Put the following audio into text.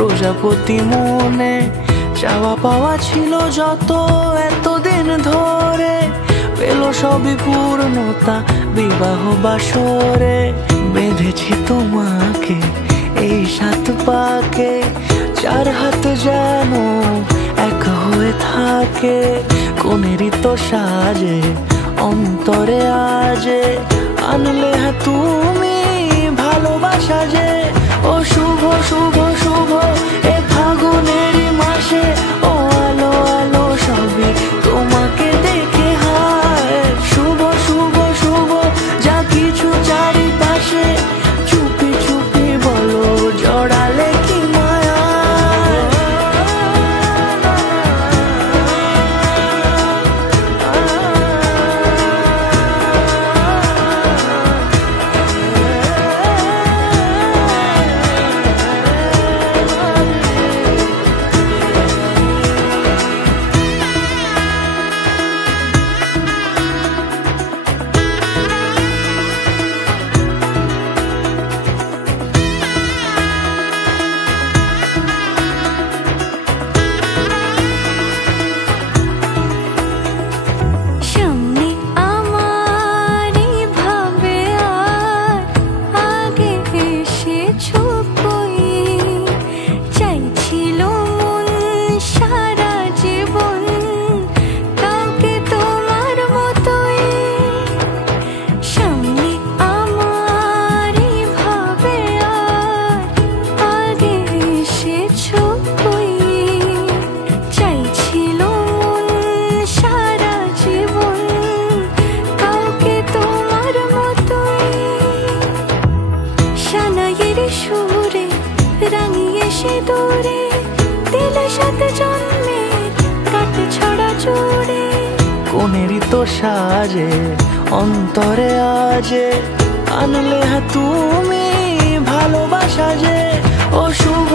প্রজাপতি মনে চাওয়া পাওয়া ছিল যত এতদিন ধরে, পেল সবই পূর্ণতা বিবাহ বাসরে। বেঁধেছি তোমাকে এই 7 পাকে, 4 হাত যেন এক হয়ে থাকে। কোনেরই তো সাজে অন্তরে আজে, আনলে হ্যাঁ তুমি ভালোবাসা যে। ও শুভ শুভ শুভ এ ফাগুনেরই মাসে, ও আলো আলো সবই তোমাকে দেখে হায়। শুভ শুভ শুভ যা কিছু চারিপাশে, চুপি চুপি বলো জড়ালে কি মায়া। কোনেরই তো সাজে অন্তরে আজে, আনলে হ্যাঁ তুমি ভালোবাসা যে। ও শুভ